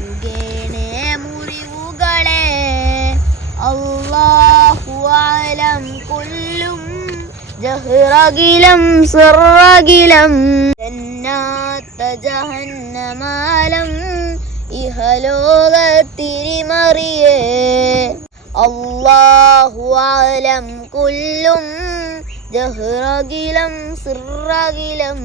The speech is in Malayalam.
യുഗേണേ മുറിവുകളെ അല്ലാഹു അലം കുല്ലും ജഹ്റകിലം സിറകിലം ജന്നാത്ത ജഹന്നമാലം ഇഹലോകത്തിരിമറിയേ അല്ലാഹു അലം കുല്ലും ജഹ്റകിലം സിറകിലം